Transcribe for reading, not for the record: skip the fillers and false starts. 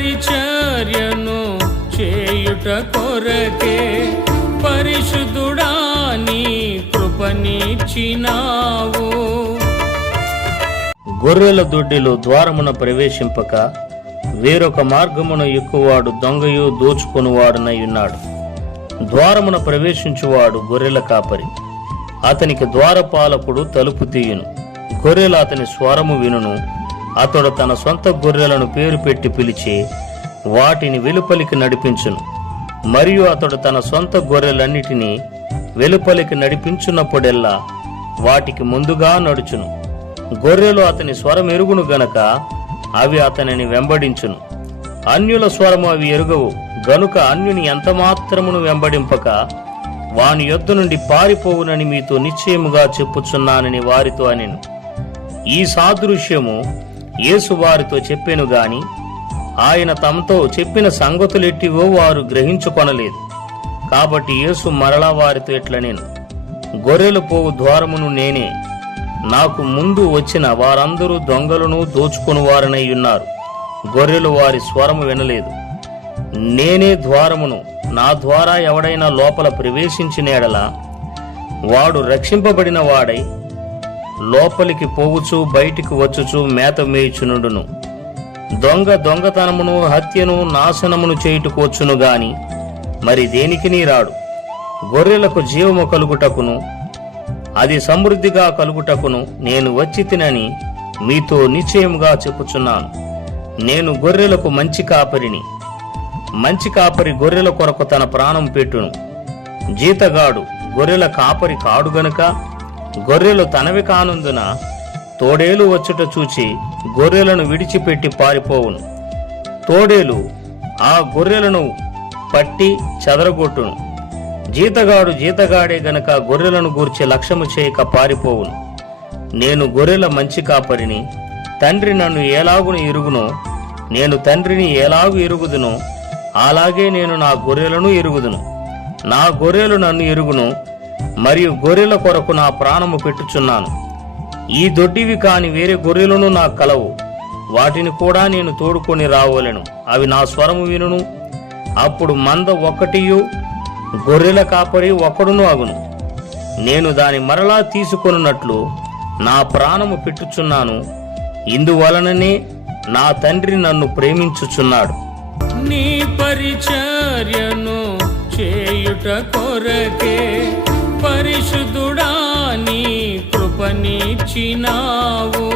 పరిచర్యను చేయుట కొరకే పరిశుద్ధుడా నీ కృపనిచ్చినావు. గొర్రెల దొడ్డిలో ద్వారమున ప్రవేశింపక వేరొక మార్గమున ఎక్కువాడు దొంగయు దోచుకొనువాడునై ఉన్నాడు. ద్వారమున ప్రవేశించువాడు గొర్రెల కాపరి. అతనికి ద్వారపాలకుడు తలుపు తీయును. గొర్రెలు అతని స్వరము వినును. అతడు తన సొంత గొర్రెలను పేరు పెట్టి పిలిచి వాటిని వెలుపలికి నడిపించును. మరియు అతడు తన సొంత గొర్రెలన్నిటినీ వెలుపలికి నడిపించున్నప్పుడెల్లా వాటికి ముందుగా నడుచును. గొర్రెలు అతని స్వరం ఎరుగును గనక అవి అతనిని వెంబడించును. అన్యుల స్వరము అవి ఎరుగవు గనుక అన్యుని ఎంతమాత్రమును వెంబడింపక వాని యొద్ద నుండి పారిపోవునని మీతో నిశ్చయముగా చెప్పుచున్నానని వారితో అనెను. ఈ సాదృశ్యము యేసు వారితో చెప్పెను గాని ఆయన తమతో చెప్పిన సంగతులెట్టివో వారు గ్రహించుకొనలేదు. కాబట్టి యేసు మరలా వారితో ఇట్లనెను, గొర్రెలు పోవు ద్వారమును నేనే. నాకు ముందు వచ్చిన వారందరూ దొంగలను దోచుకుని వారనై ఉన్నారు. గొర్రెలు వారి స్వరము వినలేదు. నేనే ద్వారమును. నా ద్వారా ఎవడైనా లోపల ప్రవేశించిన ఎడల వాడు రక్షింపబడిన వాడై లోపలికి పోవుచు బయటికి వచ్చుచు మేత మేయుచునుండును. దొంగ దొంగతనమును హత్యను నాశనమును చేయుటకు వచ్చును గాని మరి దేనికినీ రాడు. గొర్రెలకు జీవము కలుగుటకును అది సమృద్ధిగా కలుగుటకును నేను వచ్చి తినని మీతో నిశ్చయముగా చెప్పుచున్నాను. నేను గొర్రెలకు మంచి కాపరిని. మంచి కాపరి గొర్రెల కొరకు తన ప్రాణం పెట్టును. జీతగాడు గొర్రెల కాపరి కాడు గనుక గొర్రెలు తనవి కానందున తోడేలు వచ్చుట చూచి గొర్రెలను విడిచిపెట్టి పారిపోవును. తోడేలు ఆ గొర్రెలను పట్టి చెదరగొట్టును. జీతగాడు జీతగాడే గనక గొర్రెలను గూర్చి లక్ష్యము చేయక పారిపోవును. నేను గొర్రెల మంచి కాపరిని. తండ్రి నన్ను ఎలాగును ఎరుగునో నేను తండ్రిని ఎలాగు ఎరుగుదునో అలాగే నేను నా గొర్రెలను ఎరుగుదును. నా గొర్రెలు నన్ను ఎరుగును మరియు గొర్రెల కొరకు నా ప్రాణము పెట్టుచున్నాను. ఈ దొడ్డివి కాని వేరే గొర్రెలను నాకు కలవు. వాటిని కూడా నేను తోడుకొని రావలెను. అవి నా స్వరము వినును. అప్పుడు మంద ఒక్కటియు గొర్రెల కాపరి ఒక్కడును అగును. నేను దాని మరలా తీసుకొనున్నట్లు నా ప్రాణము పెట్టుచున్నాను. ఇందువలననే నా తండ్రి నన్ను ప్రేమించుచున్నాడు. నీ పరిచర్యను చేయుట కొరకే పరిశుద్ధుడా నీ కృపనిచ్చినావు.